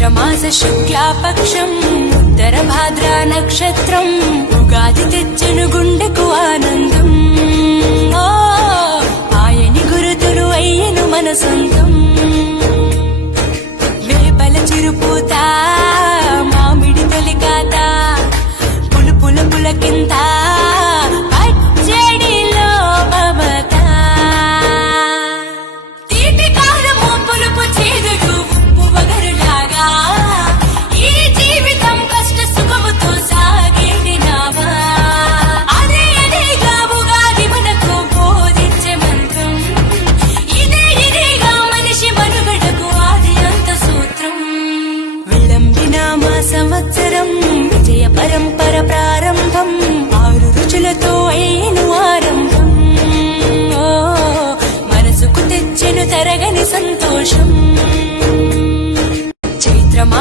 చైత్రమాస శుక్లాపక్షం ఉత్తర భాద్రా నక్షత్రం ఉగాది తెచ్చెను గుండెకు ఆనందం. ఓ ఆయని గురుతులు అయ్యను మన సొంతం. వేపల చిరుపూత మామిడి తొలికాత పులు పుల పులకింత